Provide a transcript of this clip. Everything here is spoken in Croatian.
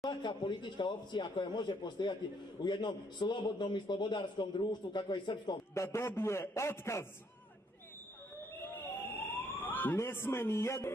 Svaka politička opcija koja može postojati u jednom slobodnom i slobodarskom društvu kako je srpskom, da dobije otkaz. Ne sme ni jedna